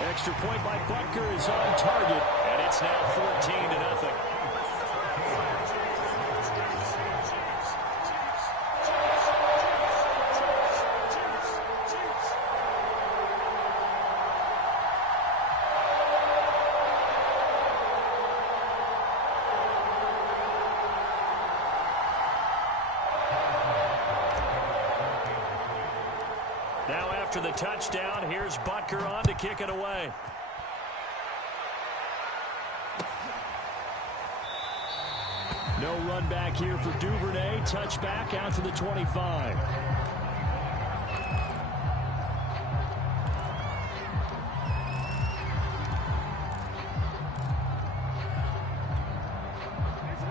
Extra point by Butker is on target, and it's now 14-0. Now after the touchdown, here's Butker on to kick it away. No run back here for Duvernay. Touchback out to the 25.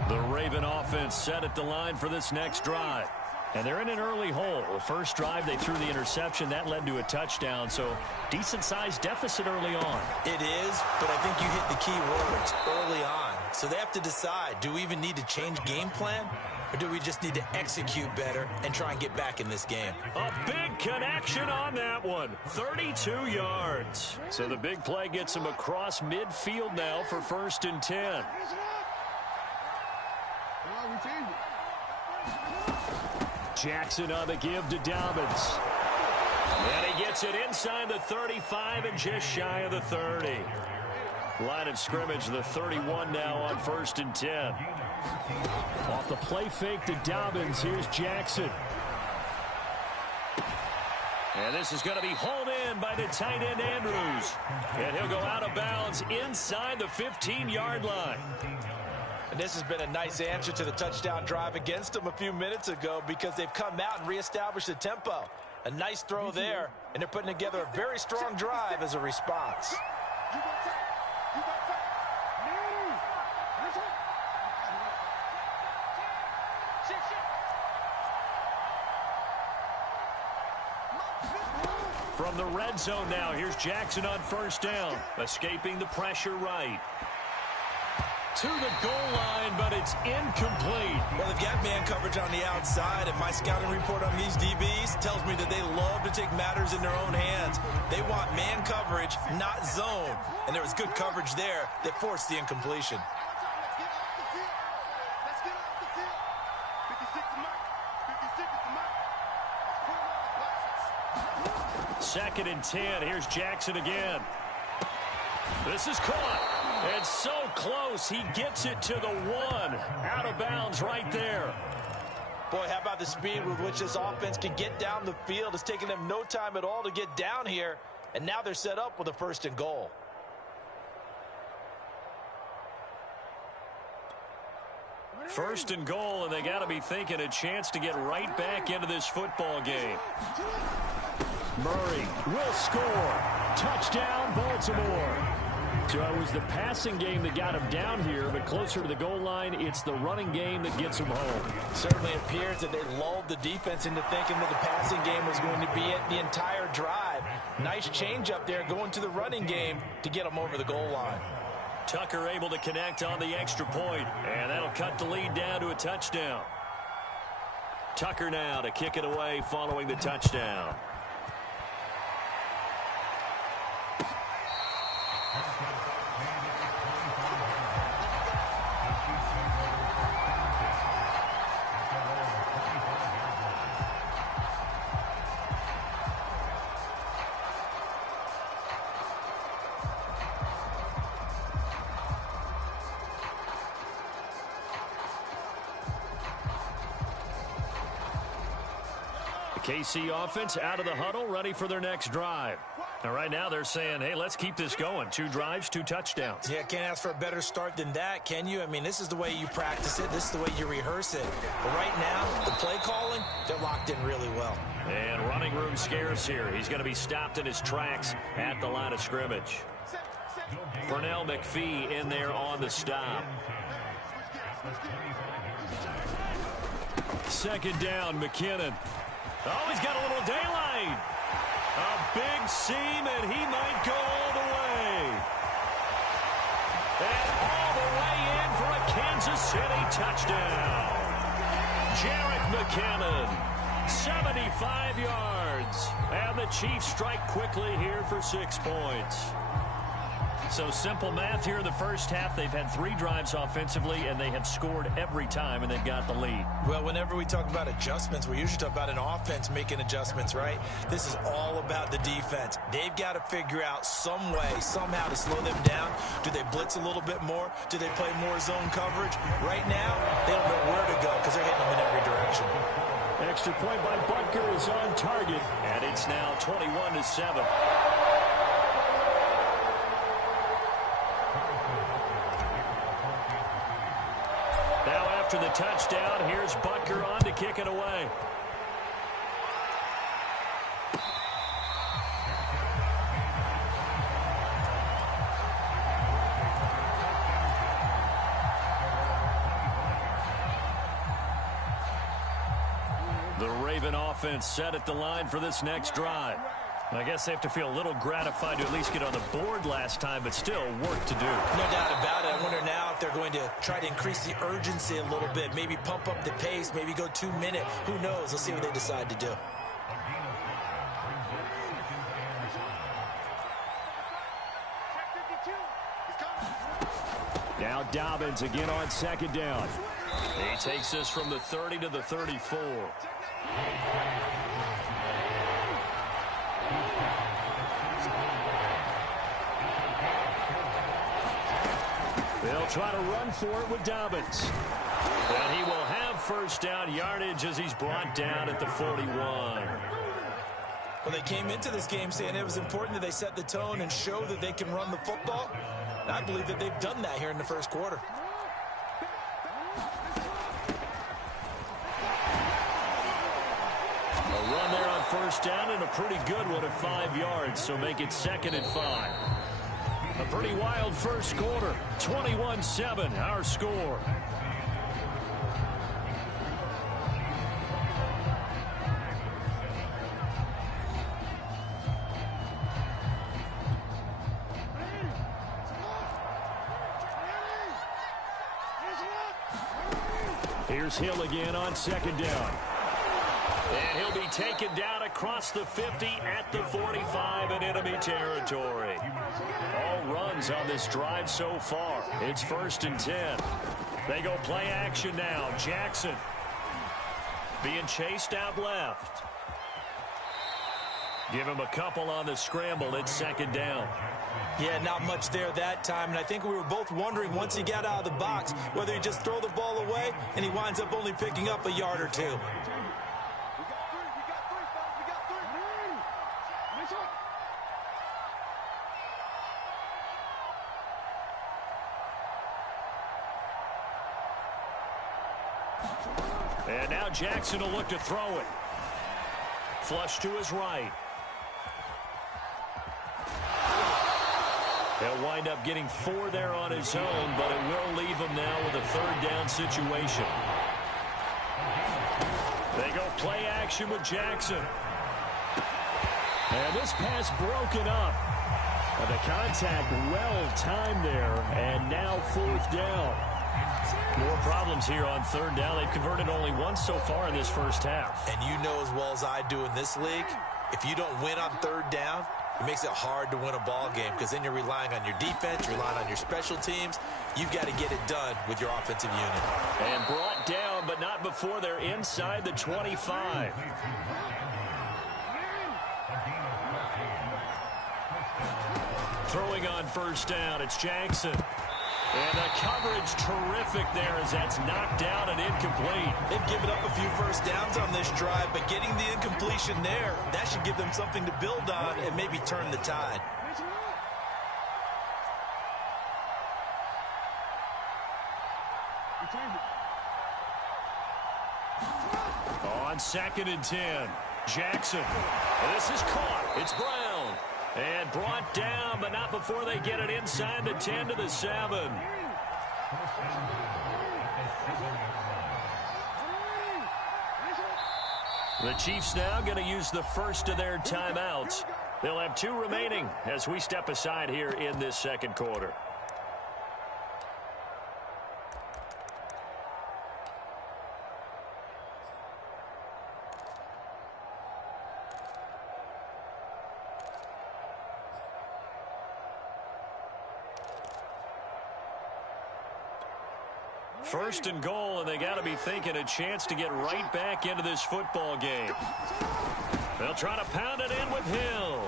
The Raven offense set at the line for this next drive. And they're in an early hole. The first drive, they threw the interception. That led to a touchdown. So decent-sized deficit early on. It is, but I think you hit the key words early on. So they have to decide, do we even need to change game plan? Or do we just need to execute better and try and get back in this game? A big connection on that one. 32 yards. So the big play gets him across midfield now for 1st and 10. Jackson on the give to Dobbins. And he gets it inside the 35 and just shy of the 30. Line of scrimmage, the 31 now on 1st and 10. Off the play fake to Dobbins, here's Jackson. And this is going to be hauled in by the tight end Andrews. And he'll go out of bounds inside the 15-yard line. And this has been a nice answer to the touchdown drive against them a few minutes ago because they've come out and reestablished the tempo. A nice throw there, and they're putting together a very strong drive as a response. From the red zone now, here's Jackson on 1st down, escaping the pressure right. To the goal line, but it's incomplete. Well, they've got man coverage on the outside, and my scouting report on these DBs tells me that they love to take matters in their own hands. They want man coverage, not zone. And there was good coverage there that forced the incompletion. Second and 10. Here's Jackson again. This is caught. It's so close. He gets it to the 1. Out of bounds right there. Boy, how about the speed with which this offense can get down the field? It's taken them no time at all to get down here. And now they're set up with a 1st and goal. First and goal, and they got to be thinking a chance to get right back into this football game. Murray will score. Touchdown, Baltimore. So it was the passing game that got him down here, but closer to the goal line, it's the running game that gets him home. Certainly appears that they lulled the defense into thinking that the passing game was going to be it the entire drive. Nice change up there going to the running game to get them over the goal line. Tucker able to connect on the extra point, and that'll cut the lead down to a touchdown. Tucker now to kick it away following the touchdown. KC offense out of the huddle, ready for their next drive. Now, right now they're saying, hey, let's keep this going. 2 drives, 2 touchdowns. Yeah, can't ask for a better start than that, can you? I mean, this is the way you practice it. This is the way you rehearse it. But right now, the play calling, they're locked in really well. And running room scarce here. He's going to be stopped in his tracks at the line of scrimmage. Pernell McPhee in there on the stop. Second down, McKinnon. Oh, he's got a little daylight. A big seam, and he might go all the way. And all the way in for a Kansas City touchdown. Jerick McKinnon. 75 yards. And the Chiefs strike quickly here for 6 points. So simple math here in the first half. They've had 3 drives offensively, and they have scored every time, and they've got the lead. Well, whenever we talk about adjustments, we usually talk about an offense making adjustments, right? This is all about the defense. They've got to figure out some way, somehow to slow them down. Do they blitz a little bit more? Do they play more zone coverage? Right now, they don't know where to go because they're hitting them in every direction. Extra point by Butker is on target, and it's now 21-7. After the touchdown, here's Butker on to kick it away. The Raven offense set at the line for this next drive. I guess they have to feel a little gratified to at least get on the board last time, but still work to do. No doubt about it. I wonder now if they're going to try to increase the urgency a little bit, maybe pump up the pace, maybe go 2-minute. Who knows? Let's see what they decide to do. Now Dobbins again on second down. He takes us from the 30 to the 34. They'll try to run for it with Dobbins. And he will have first down yardage as he's brought down at the 41. Well, they came into this game saying it was important that they set the tone and show that they can run the football. And I believe that they've done that here in the first quarter. A run there on first down and a pretty good one at 5 yards, so make it 2nd and 5. A pretty wild first quarter. 21-7, our score. Here's Hill again on second down. And he'll be taken down across the 50 at the 45 in enemy territory. All runs on this drive so far. It's 1st and 10. They go play action now. Jackson being chased out left. Give him a couple on the scramble. It's 2nd down. Yeah, not much there that time, and I think we were both wondering once he got out of the box whether he just throw the ball away and he winds up only picking up a yard or 2. And now Jackson will look to throw it. Flush to his right. He'll wind up getting 4 there on his own, but it will leave him now with a 3rd down situation. They go play action with Jackson. And this pass broken up. And the contact well timed there, and now 4th down. More problems here on 3rd down. They've converted only once so far in this first half. And you know as well as I do in this league, if you don't win on 3rd down, it makes it hard to win a ball game because then you're relying on your defense, you're relying on your special teams. You've got to get it done with your offensive unit. And brought down, but not before they're inside the 25. Throwing on 1st down, it's Jackson. And the coverage terrific there as that's knocked down and incomplete. They've given up a few first downs on this drive, but getting the incompletion there, that should give them something to build on and maybe turn the tide. On 2nd and 10, Jackson. And this is caught. It's Brown. And brought down, but not before they get it inside the 10 to the 7. The Chiefs now going to use the first of their timeouts. They'll have 2 remaining as we step aside here in this 2nd quarter. First and goal, and they got to be thinking a chance to get right back into this football game. They'll try to pound it in with Hill.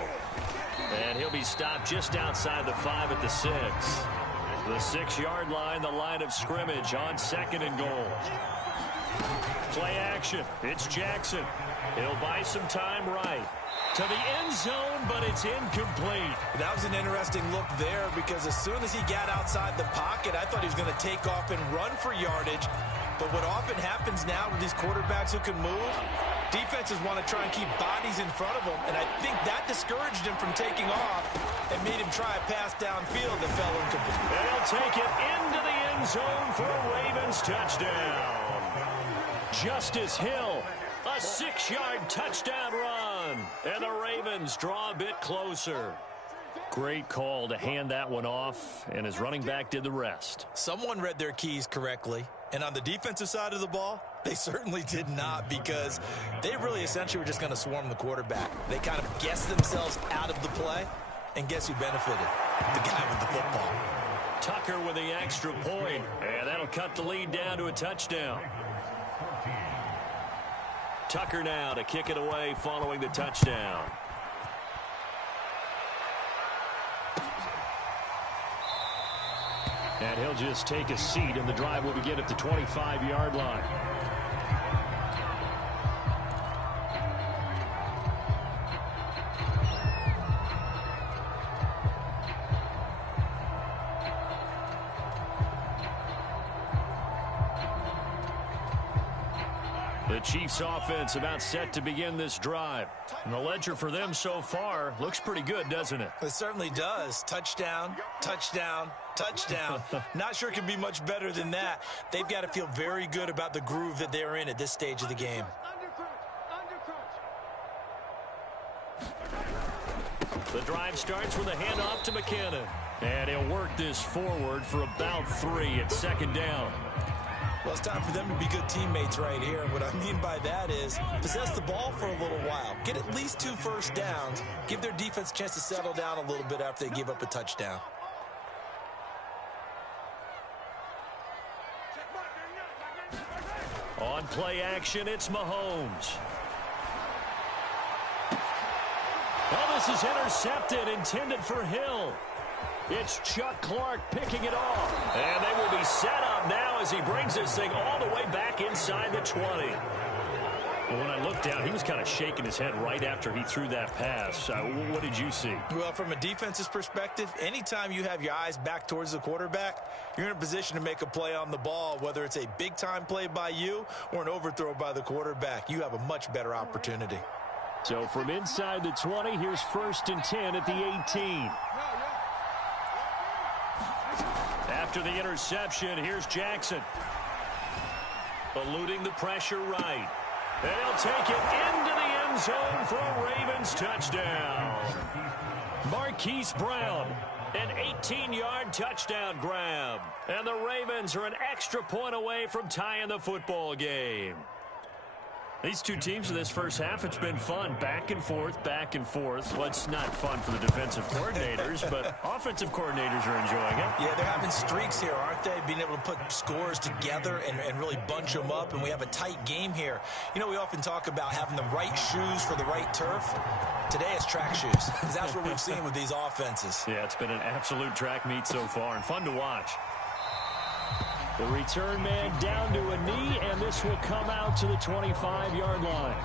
And he'll be stopped just outside the 5 at the 6. The 6-yard line, the line of scrimmage on second and goal. Play action. It's Jackson. He'll buy some time right to the end zone, but it's incomplete. That was an interesting look there because as soon as he got outside the pocket, I thought he was going to take off and run for yardage. But what often happens now with these quarterbacks who can move, defenses want to try and keep bodies in front of them, and I think that discouraged him from taking off and made him try a pass downfield that fell incomplete. They'll take it into the end zone for a Ravens touchdown. Justice Hill, a 6-yard touchdown run, and the Ravens draw a bit closer. Great call to hand that one off, and his running back did the rest. Someone read their keys correctly, and on the defensive side of the ball, they certainly did not, because they really essentially were just going to swarm the quarterback. They kind of guessed themselves out of the play, and guess who benefited? The guy with the football. Tucker with the extra point, and that'll cut the lead down to a touchdown. Tucker now to kick it away following the touchdown. And he'll just take a seat, and the drive will begin at the 25-yard line. The Chiefs offense about set to begin this drive. And the ledger for them so far looks pretty good, doesn't it? It certainly does. Touchdown, touchdown, touchdown. Not sure it can be much better than that. They've got to feel very good about the groove that they're in at this stage of the game. The drive starts with a handoff to McKinnon. And he'll work this forward for about 3 at second down. Well, it's time for them to be good teammates right here. What I mean by that is possess the ball for a little while. Get at least 2 first downs. Give their defense a chance to settle down a little bit after they give up a touchdown. On play action, it's Mahomes. Oh, this is intercepted, intended for Hill. It's Chuck Clark picking it off. And they will be set up now as he brings this thing all the way back inside the 20. Well, when I looked down, he was kind of shaking his head right after he threw that pass. What did you see? Well, from a defense's perspective, anytime you have your eyes back towards the quarterback, you're in a position to make a play on the ball, whether it's a big-time play by you or an overthrow by the quarterback. You have a much better opportunity. So from inside the 20, here's 1st and 10 at the 18. After the interception, here's Jackson. Eluding the pressure right. They'll take it into the end zone for a Ravens touchdown. Marquise Brown, an 18-yard touchdown grab. And the Ravens are an extra point away from tying the football game. These two teams in this first half, it's been fun. Back and forth, back and forth. Well, it's not fun for the defensive coordinators, but offensive coordinators are enjoying it. Yeah, they're having streaks here, aren't they? Being able to put scores together and really bunch them up, and we have a tight game here. You know, we often talk about having the right shoes for the right turf. Today it's track shoes, because that's what we've seen with these offenses. Yeah, it's been an absolute track meet so far, and fun to watch. The return man down to a knee, and this will come out to the 25-yard line.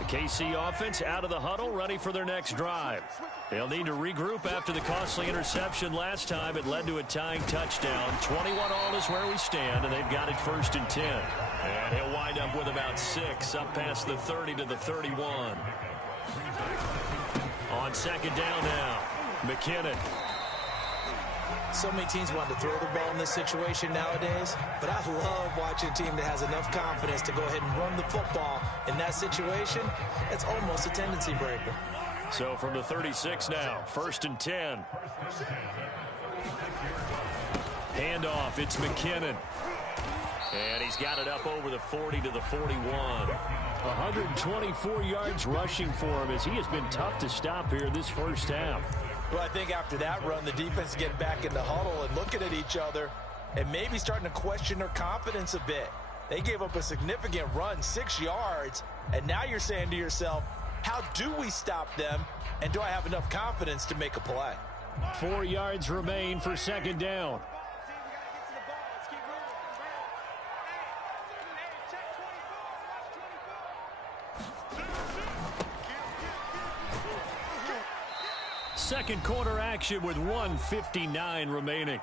The KC offense out of the huddle, ready for their next drive. They'll need to regroup after the costly interception last time. It led to a tying touchdown. 21-all is where we stand, and they've got it 1st and 10. And he'll wind up with about 6, up past the 30 to the 31. On second down now, McKinnon. So many teams want to throw the ball in this situation nowadays, but I love watching a team that has enough confidence to go ahead and run the football. In that situation, it's almost a tendency breaker. So from the 36 now, 1st and 10. Handoff, it's McKinnon. And he's got it up over the 40 to the 41. 124 yards rushing for him as he has been tough to stop here this first half. Well, I think after that run, the defense is getting back in the huddle and looking at each other and maybe starting to question their confidence a bit. They gave up a significant run, 6 yards, and now you're saying to yourself, how do we stop them, and do I have enough confidence to make a play? 4 yards remain for second down. Second quarter action with 1:59 remaining.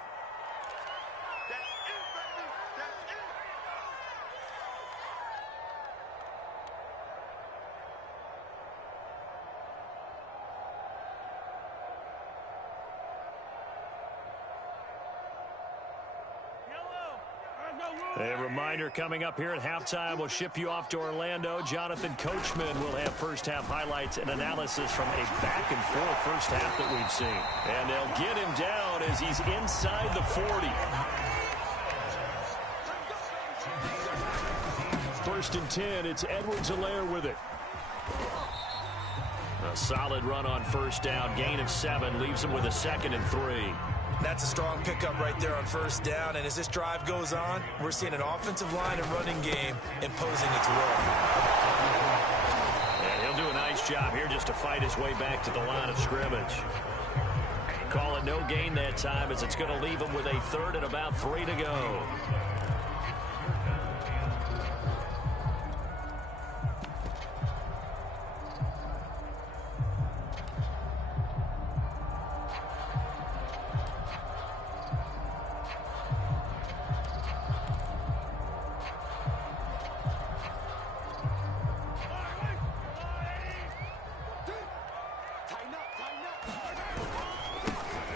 A reminder coming up here at halftime, we'll ship you off to Orlando. Jonathan Coachman will have first half highlights and analysis from a back and forth first half that we've seen. And they'll get him down as he's inside the 40. First and 10, it's Edwards-Helaire with it. A solid run on first down, gain of 7, leaves him with a 2nd and 3. That's a strong pickup right there on first down. And as this drive goes on, we're seeing an offensive line and running game imposing its will. And he'll do a nice job here just to fight his way back to the line of scrimmage. Call it no gain that time as it's going to leave him with a 3rd and about 3 to go.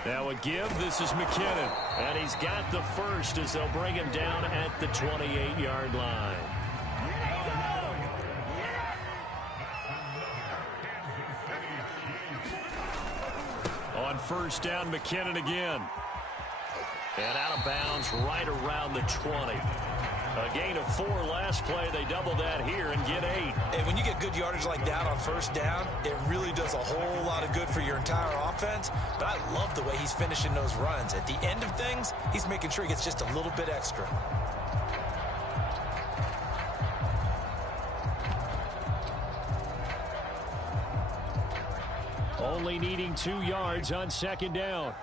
Now a give, this is McKinnon. And he's got the first as they'll bring him down at the 28-yard line. On first down, McKinnon again. And out of bounds right around the 20. A gain of 4 last play. They double that here and get 8. And when you get good yardage like that on first down, it really does a whole lot of good for your entire offense. But I love the way he's finishing those runs. At the end of things, he's making sure he gets just a little bit extra. Only needing 2 yards on second down.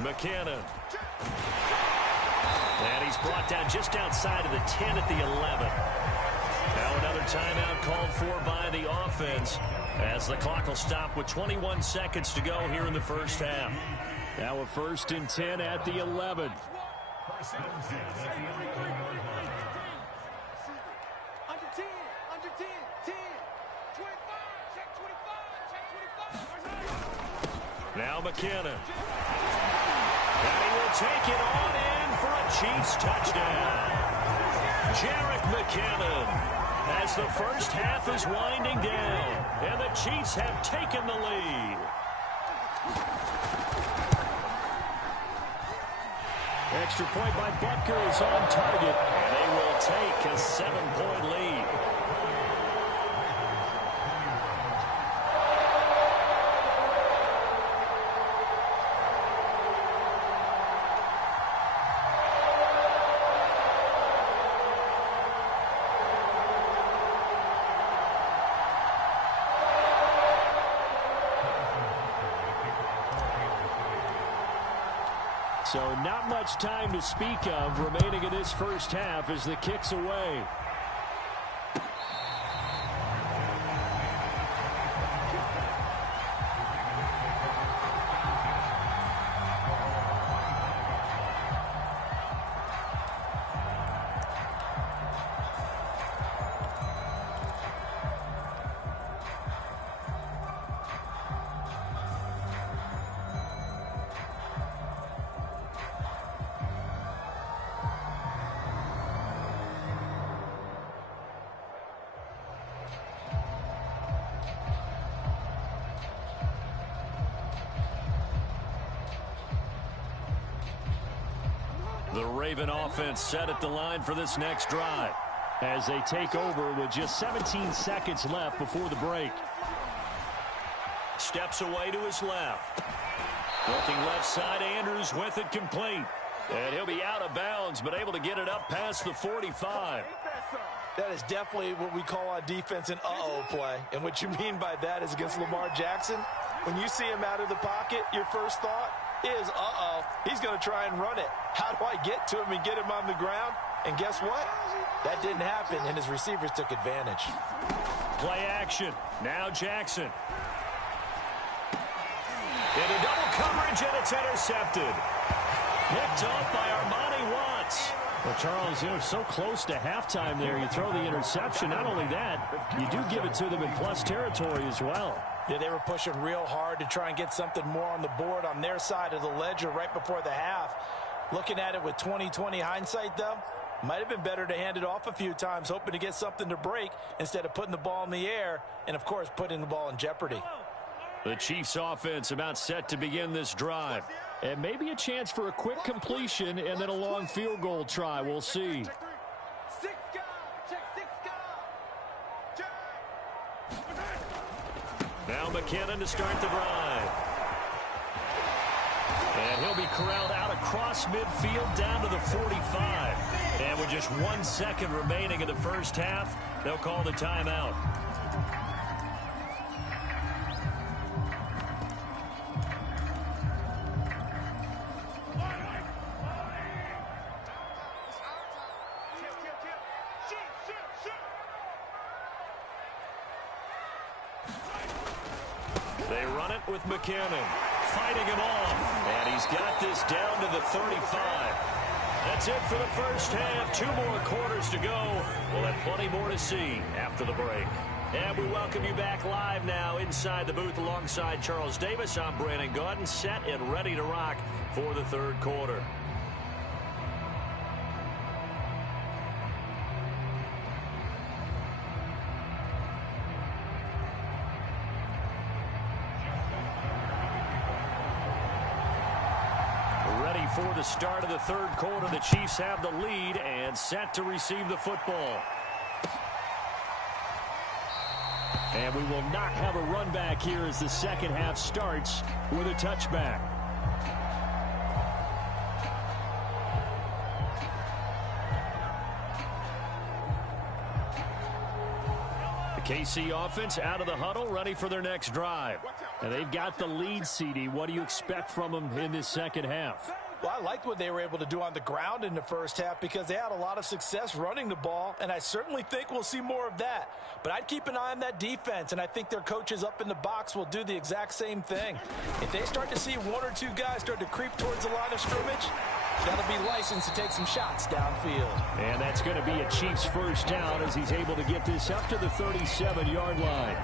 McKinnon. And he's brought down just outside of the 10 at the 11. Now another timeout called for by the offense as the clock will stop with 21 seconds to go here in the first half. Now a 1st and 10 at the 11. Now McKinnon. And he will take it on in for a Chiefs touchdown. Jerick McKinnon as the first half is winding down. And the Chiefs have taken the lead. Extra point by Butker is on target. And they will take a 7-point lead. So not much time to speak of remaining in this first half as the kick's away. The Raven offense set at the line for this next drive as they take over with just 17 seconds left before the break. Steps away to his left. Looking left side, Andrews with it complete. And he'll be out of bounds, but able to get it up past the 45. That is definitely what we call on defense an uh-oh play. And what you mean by that is against Lamar Jackson, when you see him out of the pocket, your first thought is, uh-oh, he's going to try and run it. How do I get to him and get him on the ground? And guess what? That didn't happen, and his receivers took advantage. Play action. Now Jackson. Into double coverage, and it's intercepted. Picked off by Armani Watts. Well, Charles, they're so close to halftime there. You throw the interception. Not only that, you do give it to them in plus territory as well. Yeah, they were pushing real hard to try and get something more on the board on their side of the ledger right before the half. Looking at it with 20/20 hindsight, though, might have been better to hand it off a few times, hoping to get something to break instead of putting the ball in the air and, of course, putting the ball in jeopardy. The Chiefs offense about set to begin this drive. And maybe a chance for a quick completion and then a long field goal try. We'll see. Now McKinnon to start the drive. And he'll be corralled out across midfield down to the 45. And with just 1 second remaining in the first half, they'll call the timeout. They run it with McKinnon, fighting him off, and he's got this down to the 35. That's it for the first half. 2 more quarters to go. We'll have plenty more to see after the break. And we welcome you back live now inside the booth alongside Charles Davis. I'm Brandon Gaudin, set and ready to rock for the third quarter. For the start of the third quarter, the Chiefs have the lead and set to receive the football. And we will not have a run back here as the second half starts with a touchback. The KC offense out of the huddle, ready for their next drive. And they've got the lead, CD. What do you expect from them in this second half? Well, I liked what they were able to do on the ground in the first half because they had a lot of success running the ball, and I certainly think we'll see more of that. But I'd keep an eye on that defense, and I think their coaches up in the box will do the exact same thing. If they start to see 1 or 2 guys start to creep towards the line of scrimmage, that'll be licensed to take some shots downfield. And that's going to be a Chiefs first down as he's able to get this up to the 37-yard line.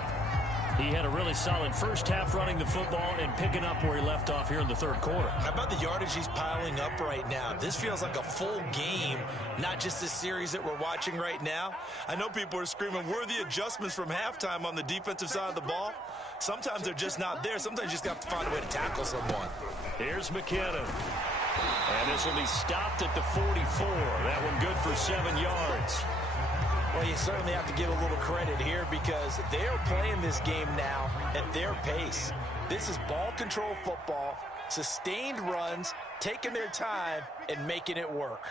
He had a really solid first half running the football and picking up where he left off here in the third quarter. How about the yardage he's piling up right now? This feels like a full game, not just the series that we're watching right now. I know people are screaming, where are the adjustments from halftime on the defensive side of the ball? Sometimes they're just not there. Sometimes you just have to find a way to tackle someone. Here's McKinnon. And this will be stopped at the 44. That one good for 7 yards. Well, you certainly have to give a little credit here because they're playing this game now at their pace. This is ball control football, sustained runs, taking their time, and making it work.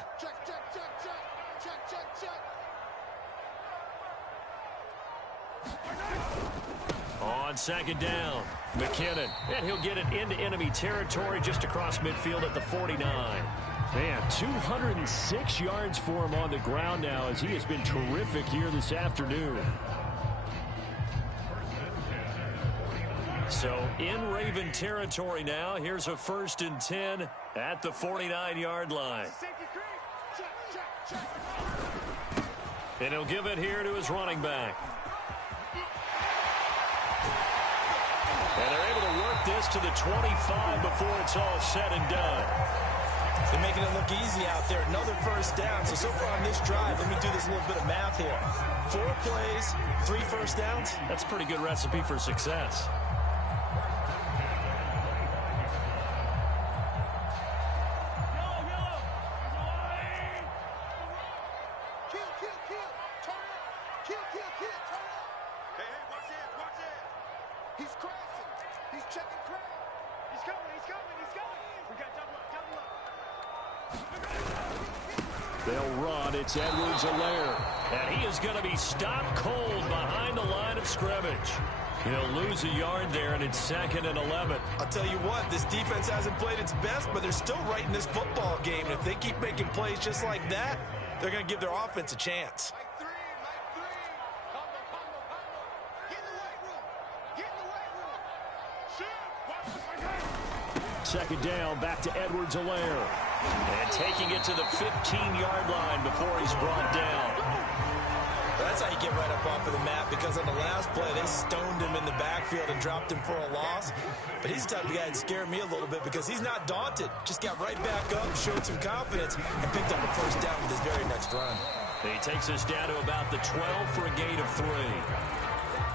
On second down, McKinnon, and he'll get it into enemy territory just across midfield at the 49. Man, 206 yards for him on the ground now as he has been terrific here this afternoon. So in Raven territory now, here's a 1st and 10 at the 49-yard line. And he'll give it here to his running back. And they're able to work this to the 25 before it's all said and done. They're making it look easy out there. Another first down. So far on this drive, let me do this little bit of math here. 4 plays, 3 first downs. That's a pretty good recipe for success. He's checking Craig. He's coming. We got double up. They'll run. It's Edwards-Helaire. And he is going to be stopped cold behind the line of scrimmage. He'll lose a yard there, and it's 2nd and 11. I'll tell you what, this defense hasn't played its best, but they're still right in this football game. And if they keep making plays just like that, they're going to give their offense a chance. Like three. Combo. Get in the weight room. Shoot. Second down, back to Edwards-Helaire. And taking it to the 15-yard line before he's brought down. That's how you get right up off of the mat, because on the last play, they stoned him in the backfield and dropped him for a loss. But he's the type of guy that scared me a little bit because he's not daunted. Just got right back up, showed some confidence, and picked up a first down with his very next run. He takes us down to about the 12 for a gain of 3.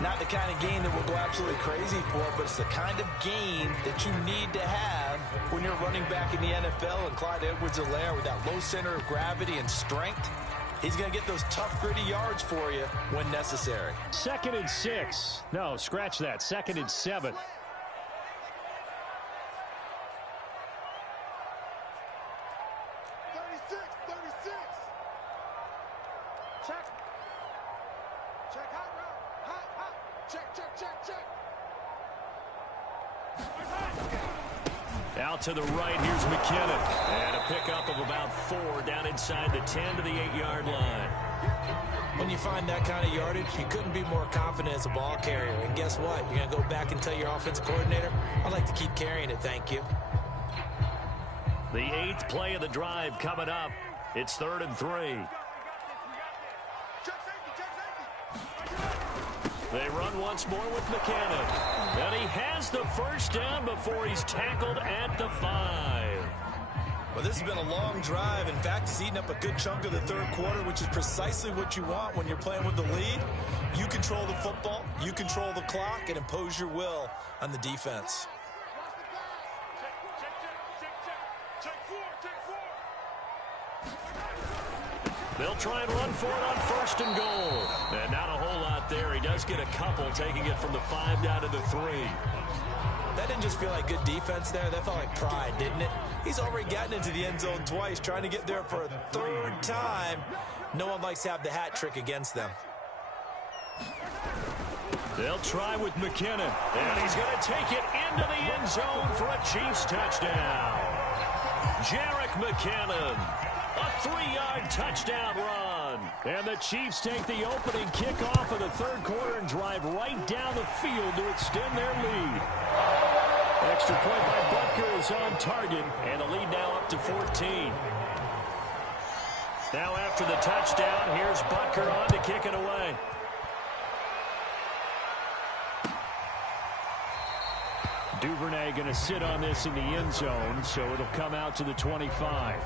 Not the kind of gain that we'll go absolutely crazy for, but it's the kind of gain that you need to have when you're running back in the NFL. And Clyde Edwards-Helaire, with that low center of gravity and strength, he's going to get those tough, gritty yards for you when necessary. 2nd and 6. No, scratch that. 2nd and 7. 36. Check hot route. Hot. Check. Out to the right, here's McKinnon. And a pickup of about 4 down inside the 10 to the 8-yard line. When you find that kind of yardage, you couldn't be more confident as a ball carrier. And guess what? You're going to go back and tell your offensive coordinator, I'd like to keep carrying it, thank you. The 8th play of the drive coming up. It's 3rd and 3. Check safety. They run once more with McKinnon. And he has the first down before he's tackled at the 5. Well, this has been a long drive. In fact, he's eaten up a good chunk of the third quarter, which is precisely what you want when you're playing with the lead. You control the football, you control the clock, and impose your will on the defense. They'll try and run for it on 1st and goal. And not a whole lot there. He does get a couple, taking it from the 5 down to the 3. That didn't just feel like good defense there. That felt like pride, didn't it? He's already gotten into the end zone twice, trying to get there for a 3rd time. No one likes to have the hat trick against them. They'll try with McKinnon. And he's going to take it into the end zone for a Chiefs touchdown. Jerick McKinnon. A 3-yard touchdown run. And the Chiefs take the opening kickoff of the third quarter and drive right down the field to extend their lead. Extra point by Butker is on target, and the lead now up to 14. Now after the touchdown, here's Butker on to kick it away. Duvernay going to sit on this in the end zone, so it'll come out to the 25.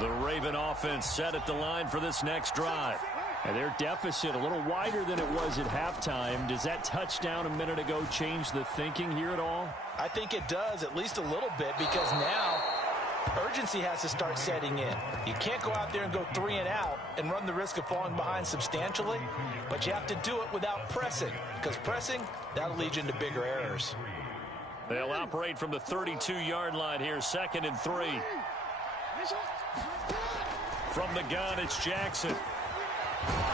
The Raven offense set at the line for this next drive. And their deficit a little wider than it was at halftime. Does that touchdown a minute ago change the thinking here at all? I think it does, at least a little bit, because now urgency has to start setting in. You can't go out there and go 3 and out and run the risk of falling behind substantially, but you have to do it without pressing, because pressing, that'll lead you into bigger errors. They'll operate from the 32-yard line here, 2nd and 3. From the gun, it's Jackson.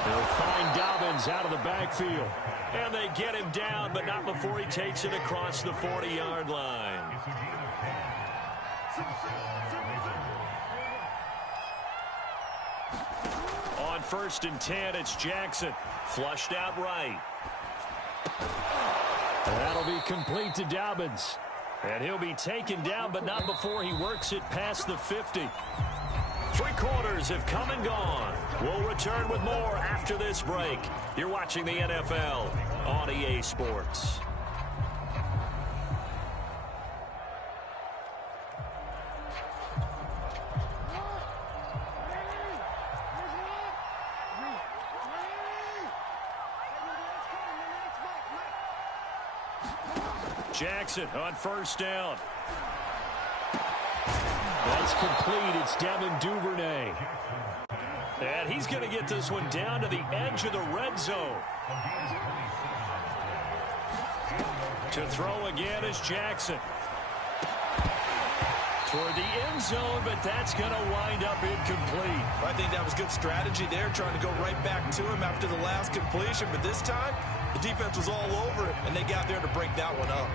They'll find Dobbins out of the backfield. And they get him down, but not before he takes it across the 40-yard line. On 1st and 10, it's Jackson. Flushed out right. That'll be complete to Dobbins. And he'll be taken down, but not before he works it past the 50. 3 quarters have come and gone. We'll return with more after this break. You're watching the NFL on EA Sports. Jackson on 1st down. That's complete. It's Devin Duvernay. And he's going to get this one down to the edge of the red zone. To throw again is Jackson. Toward the end zone, but that's going to wind up incomplete. I think that was good strategy there, trying to go right back to him after the last completion. But this time, the defense was all over it, and they got there to break that one up.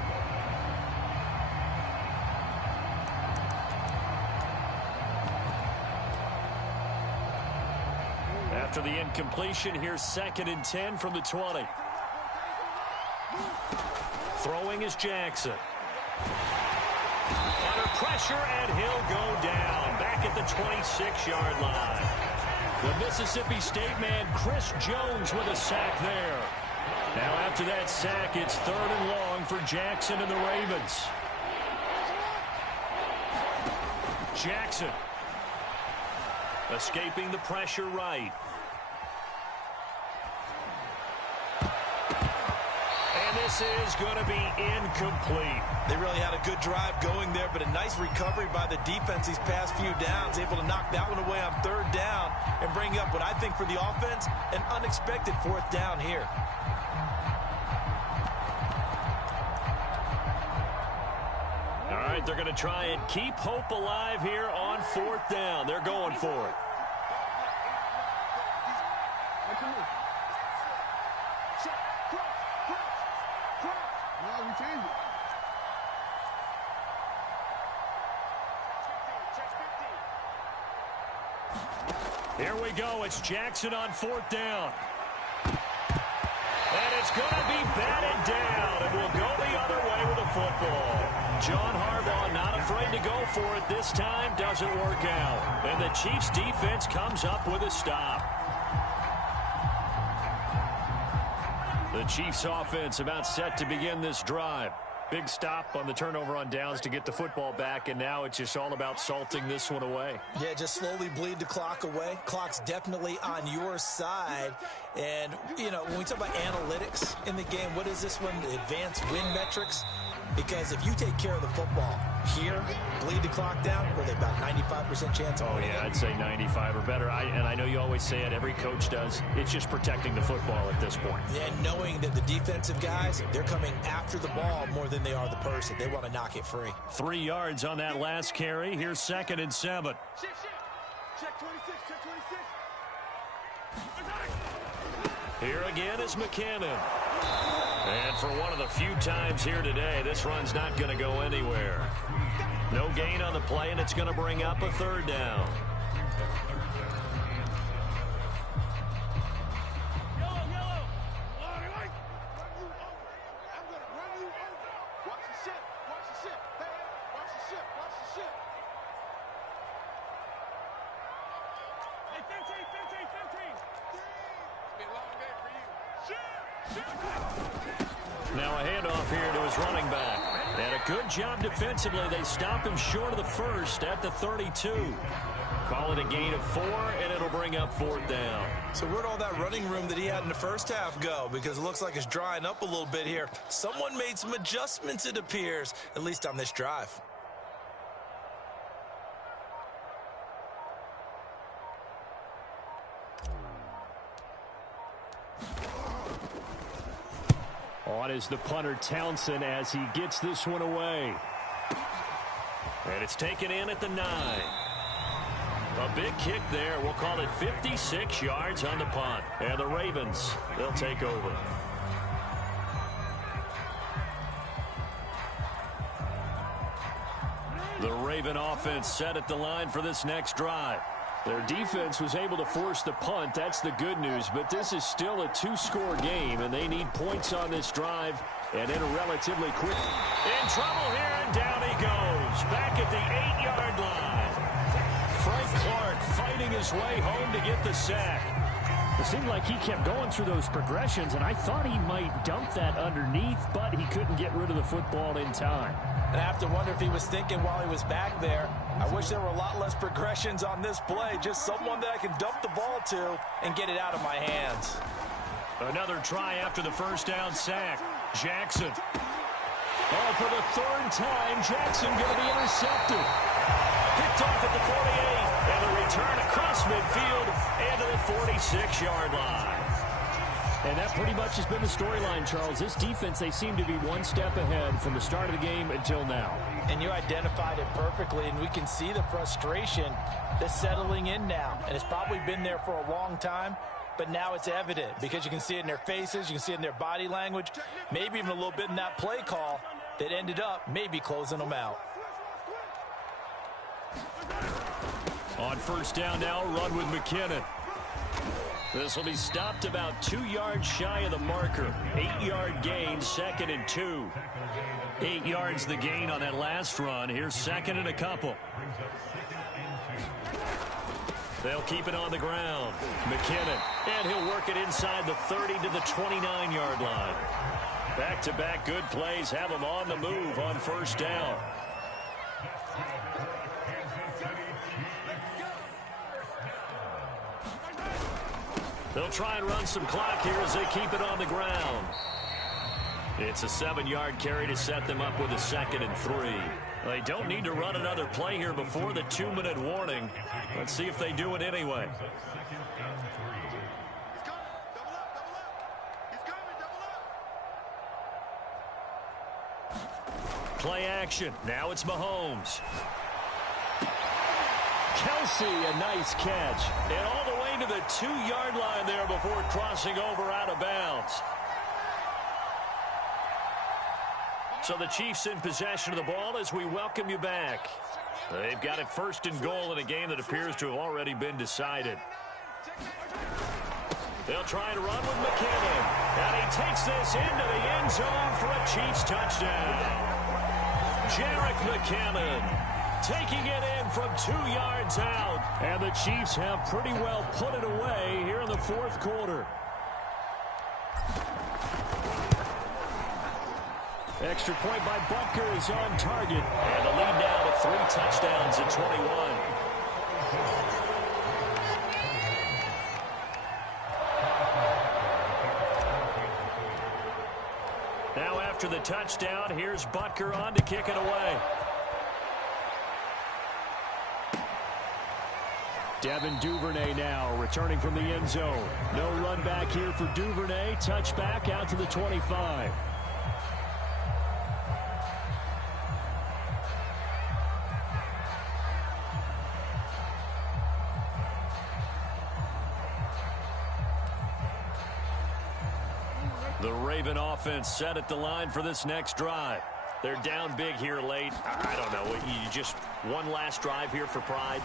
After the incompletion, here's 2nd and 10 from the 20. Throwing is Jackson. Under pressure, and he'll go down back at the 26-yard line. The Mississippi State man, Chris Jones, with a sack there. Now after that sack, it's 3rd and long for Jackson and the Ravens. Jackson escaping the pressure right. This is going to be incomplete. They really had a good drive going there, but a nice recovery by the defense these past few downs, able to knock that one away on 3rd down and bring up what I think for the offense, an unexpected 4th down here. All right, they're going to try and keep hope alive here on 4th down. They're going for it. Here we go. It's Jackson on 4th down. And it's going to be batted down. It will go the other way with the football. John Harbaugh not afraid to go for it this time. Doesn't work out. And the Chiefs defense comes up with a stop. The Chiefs offense about set to begin this drive. Big stop on the turnover on downs to get the football back, and now it's just all about salting this one away. Yeah, just slowly bleed the clock away. Clock's definitely on your side. And, you know, when we talk about analytics in the game, what is this one? The advanced win metrics? Because if you take care of the football here, bleed the clock down, where they about 95% chance of winning. Oh, yeah, I'd say 95 or better. And I know you always say it, every coach does. It's just protecting the football at this point. And knowing that the defensive guys, they're coming after the ball more than they are the person. They want to knock it free. 3 yards on that last carry. Here's 2nd and 7. Check 26, check 26. Here again is McKinnon. And for one of the few times here today, this run's not going to go anywhere. No gain on the play, and it's going to bring up a 3rd down. Now a handoff here to his running back. And a good job defensively. They stop him short of the first at the 32. Call it a gain of 4, and it'll bring up 4th down. So where'd all that running room that he had in the first half go? Because it looks like it's drying up a little bit here. Someone made some adjustments, it appears, at least on this drive. On is the punter Townsend as he gets this one away. And it's taken in at the 9. A big kick there. We'll call it 56 yards on the punt. And the Ravens, they'll take over. The Raven offense set at the line for this next drive. Their defense was able to force the punt. That's the good news. But this is still a 2-score game, and they need points on this drive and in a relatively quick. In trouble here, and down he goes. Back at the 8-yard line. Frank Clark fighting his way home to get the sack. It seemed like he kept going through those progressions, and I thought he might dump that underneath, but he couldn't get rid of the football in time. And I have to wonder if he was thinking while he was back there, I wish there were a lot less progressions on this play. Just someone that I can dump the ball to and get it out of my hands. Another try after the first down sack. Jackson. Oh, for the 3rd time, Jackson going to be intercepted. Picked off at the 48. And the return across midfield. And 46-yard line. And that pretty much has been the storyline, Charles. This defense, they seem to be one step ahead from the start of the game until now. And you identified it perfectly, and we can see the frustration that's settling in now. And it's probably been there for a long time, but now it's evident because you can see it in their faces, you can see it in their body language, maybe even a little bit in that play call that ended up maybe closing them out. On first down now, run with McKinnon. This will be stopped about 2 yards shy of the marker. 8-yard gain, 2nd and 2. 8 yards the gain on that last run. Here's 2nd and a couple. They'll keep it on the ground. McKinnon, and he'll work it inside the 30 to the 29-yard line. Back-to-back good plays have them on the move on first down. They'll try and run some clock here as they keep it on the ground. It's a 7-yard carry to set them up with a 2nd and 3. They don't need to run another play here before the 2-minute warning. Let's see if they do it anyway. Play action. Now it's Mahomes. Kelsey, a nice catch. And all the way to the 2-yard line there before crossing over out of bounds. So the Chiefs in possession of the ball as we welcome you back. They've got it 1st and goal in a game that appears to have already been decided. They'll try to run with McKinnon. And he takes this into the end zone for a Chiefs touchdown. Jerick McKinnon taking it in from 2 yards out. And the Chiefs have pretty well put it away here in the 4th quarter. Extra point by Butker is on target. And the lead now to 3 touchdowns at 21. Now after the touchdown, here's Butker on to kick it away. Devin Duvernay now returning from the end zone. No run back here for Duvernay. Touchback out to the 25. The Raven offense set at the line for this next drive. They're down big here late. I don't know. You just one last drive here for pride?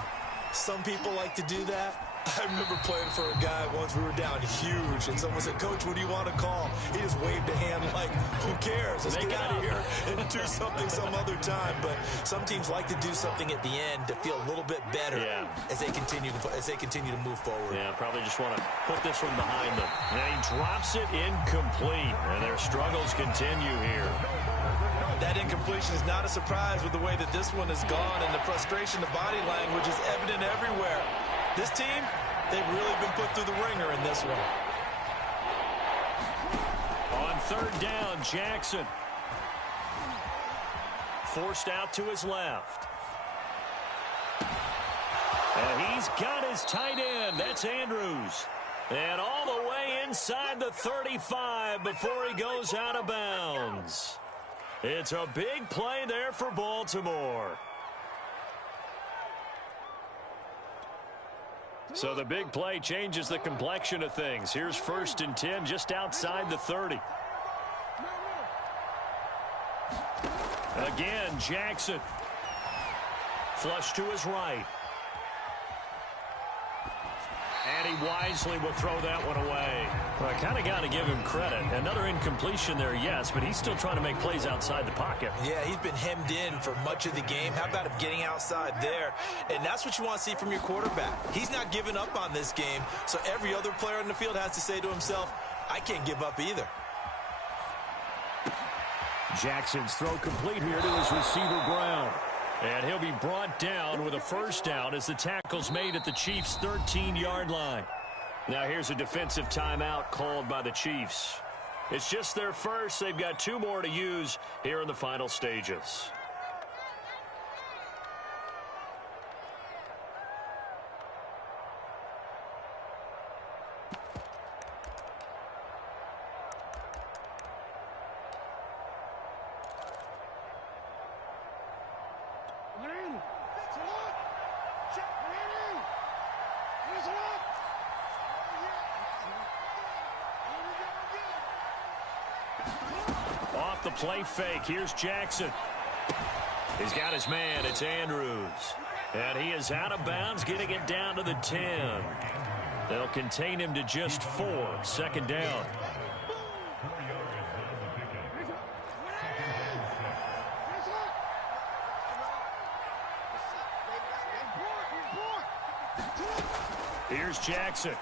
Some people like to do that. I remember playing for a guy once. We were down huge, and someone said, "Coach, what do you want to call?" He just waved a hand like, "Who cares? Let's get out of here and do something some other time." But some teams like to do something at the end to feel a little bit better as they continue to move forward. Yeah, probably just want to put this one behind them. And he drops it incomplete, and their struggles continue here. That incompletion is not a surprise with the way that this one has gone, and the frustration, the body language is evident everywhere. This team, they've really been put through the ringer in this one. On 3rd down, Jackson. Forced out to his left. And he's got his tight end. That's Andrews. And all the way inside the 35 before he goes out of bounds. It's a big play there for Baltimore. So the big play changes the complexion of things. Here's 1st and 10 just outside the 30. Again, Jackson. Flush to his right. And he wisely will throw that one away. Well, I kind of got to give him credit. Another incompletion there, yes, but he's still trying to make plays outside the pocket. Yeah, he's been hemmed in for much of the game. How about him getting outside there? And that's what you want to see from your quarterback. He's not giving up on this game, so every other player in the field has to say to himself, I can't give up either. Jackson's throw complete here to his receiver, Brown. And he'll be brought down with a 1st down as the tackle's made at the Chiefs' 13-yard line. Now here's a defensive timeout called by the Chiefs. It's just their first. They've got 2 more to use here in the final stages. the play fake. Here's Jackson. He's got his man. It's Andrews. And he is out of bounds, getting it down to the 10. They'll contain him to just 4. Second down. Here's Jackson.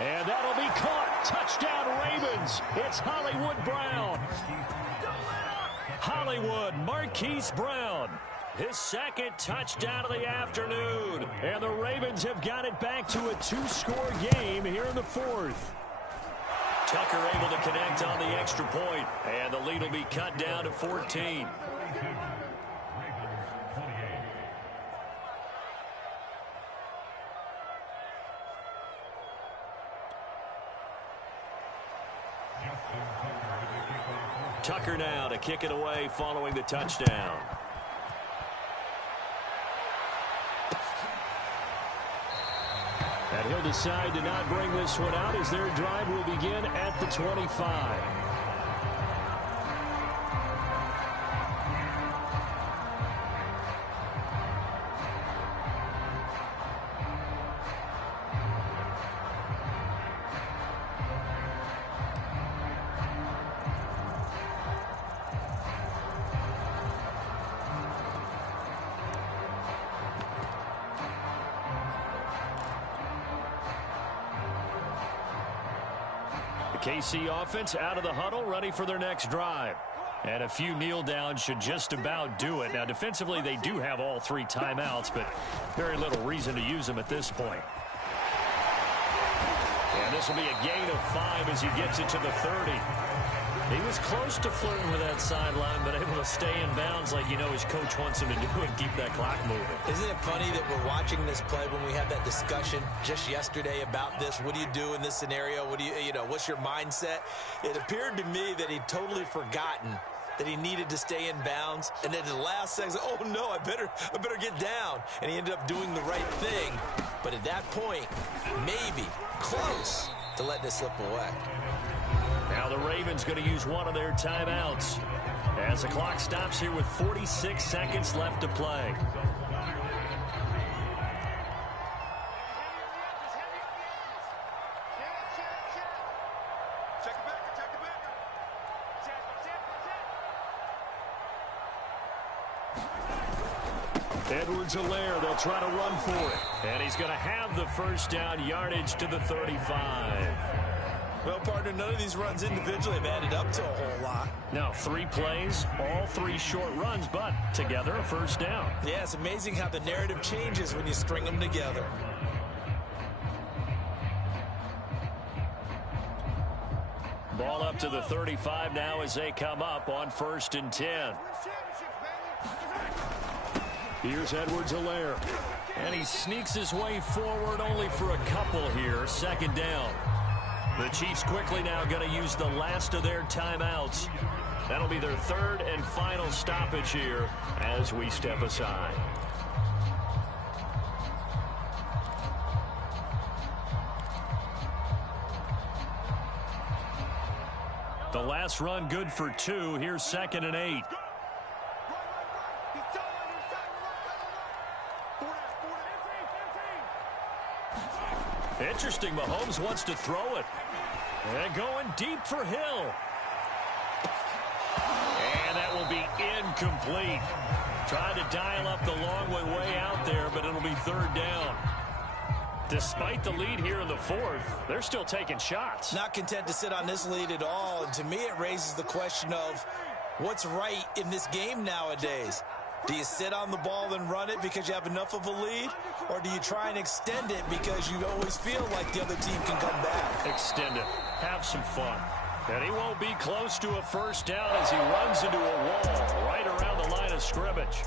And that'll be caught. Touchdown, Ravens. It's Hollywood Brown. Hollywood, Marquise Brown. His second touchdown of the afternoon. And the Ravens have got it back to a 2-score game here in the 4th. Tucker able to connect on the extra point. And the lead will be cut down to 14. Tucker now to kick it away following the touchdown. And he'll decide to not bring this one out as their drive will begin at the 25. KC offense out of the huddle, ready for their next drive. And a few kneel downs should just about do it. Now, defensively, they do have all 3 timeouts, but very little reason to use them at this point. And this will be a gain of 5 as he gets it to the 30. He was close to flirting with that sideline, but able to stay in bounds like you know his coach wants him to do and keep that clock moving. Isn't it funny that we're watching this play when we had that discussion just yesterday about this? What do you do in this scenario? What do you know, what's your mindset? It appeared to me that he'd totally forgotten that he needed to stay in bounds, and then in the last second, oh no, I better get down. And he ended up doing the right thing. But at that point, maybe close to letting it slip away. Now the Ravens going to use one of their timeouts as the clock stops here with 46 seconds left to play. Edwards-Helaire, they'll try to run for it. And he's going to have the first down, yardage to the 35. Well, partner, none of these runs individually have added up to a whole lot. Now, 3 plays, all 3 short runs, but together a first down. Yeah, it's amazing how the narrative changes when you string them together. Ball up to the 35 now as they come up on 1st and 10. Here's Edwards-Helaire. And he sneaks his way forward only for a couple here. Second down. The Chiefs quickly now going to use the last of their timeouts. That'll be their 3rd and final stoppage here as we step aside. The last run good for 2. Here's 2nd and 8. Interesting, Mahomes wants to throw it. And going deep for Hill. And that will be incomplete. Trying to dial up the long way out there, but it'll be 3rd down. Despite the lead here in the 4th, they're still taking shots. Not content to sit on this lead at all. And to me, it raises the question of what's right in this game nowadays. Do you sit on the ball and run it because you have enough of a lead? Or do you try and extend it because you always feel like the other team can come back? Extend it. Have some fun. And he won't be close to a first down as he runs into a wall right around the line of scrimmage.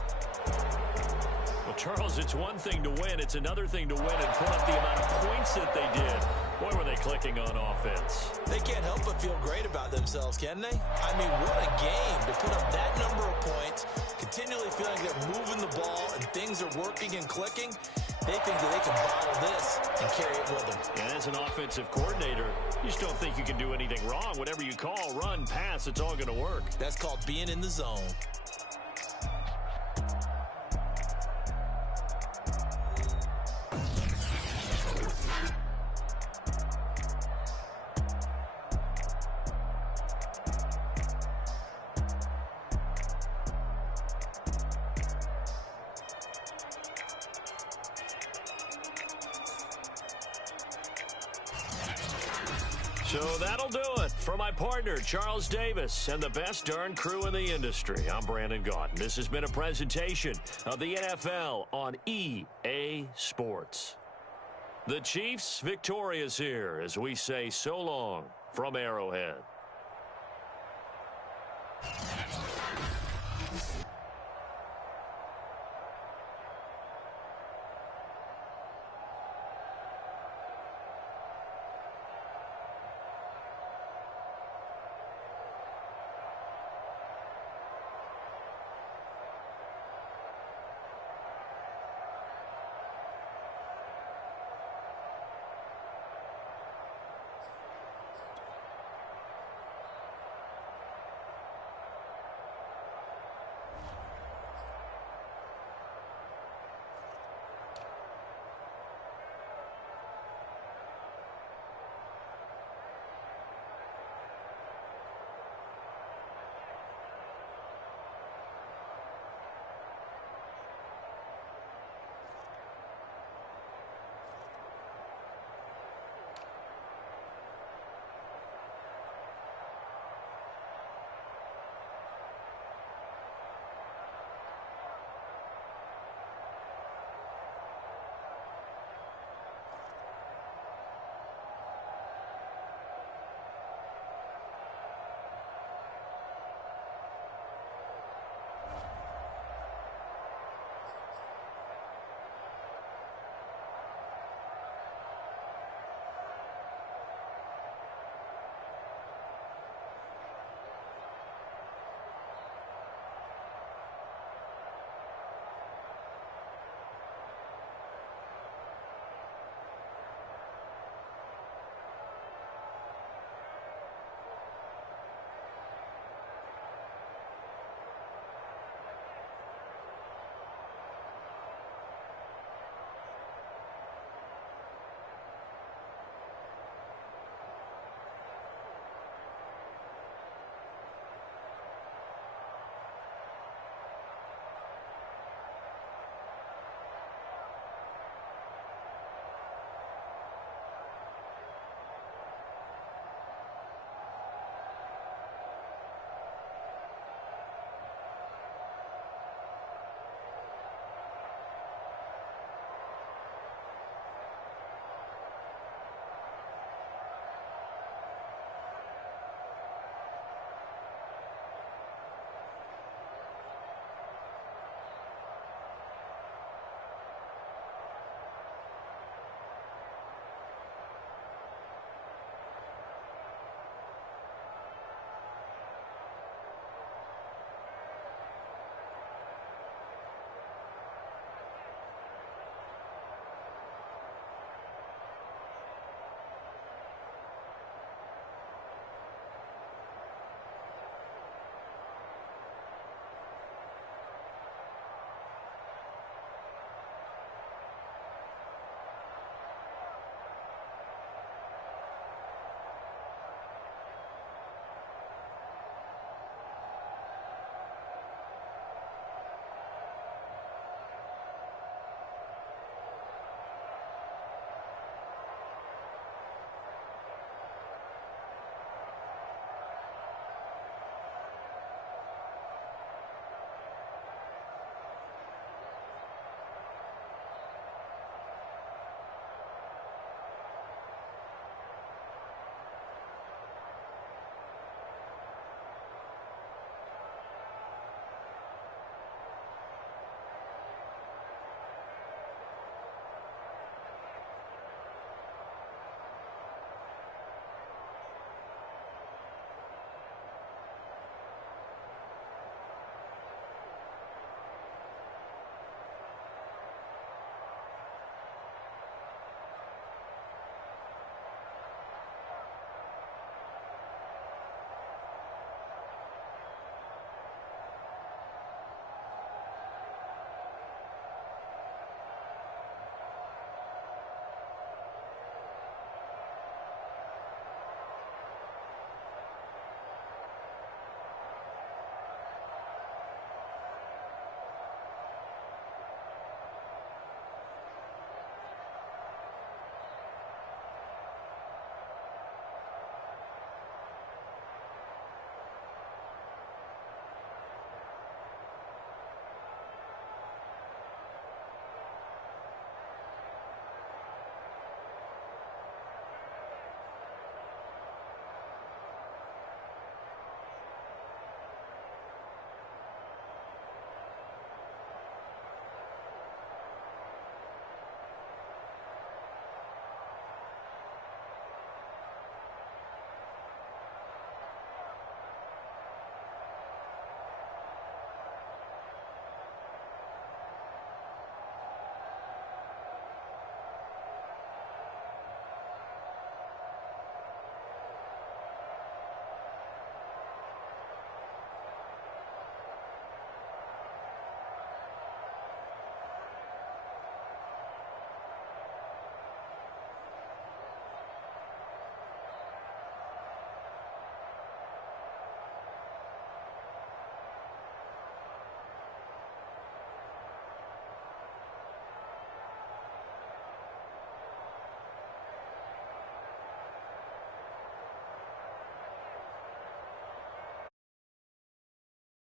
Well, Charles, it's one thing to win. It's another thing to win and put up the amount of points that they did. Boy, were they clicking on offense. They can't help but feel great about themselves, can they? I mean, what a game to put up that number of points, continually feeling like they're moving the ball and things are working and clicking. They think that they can bottle this and carry it with them. And as an offensive coordinator, you just don't think you can do anything wrong. Whatever you call, run, pass, it's all going to work. That's called being in the zone. So that'll do it. For my partner, Charles Davis, and the best darn crew in the industry, I'm Brandon Gaudin. This has been a presentation of the NFL on EA Sports. The Chiefs victorious here as we say so long from Arrowhead.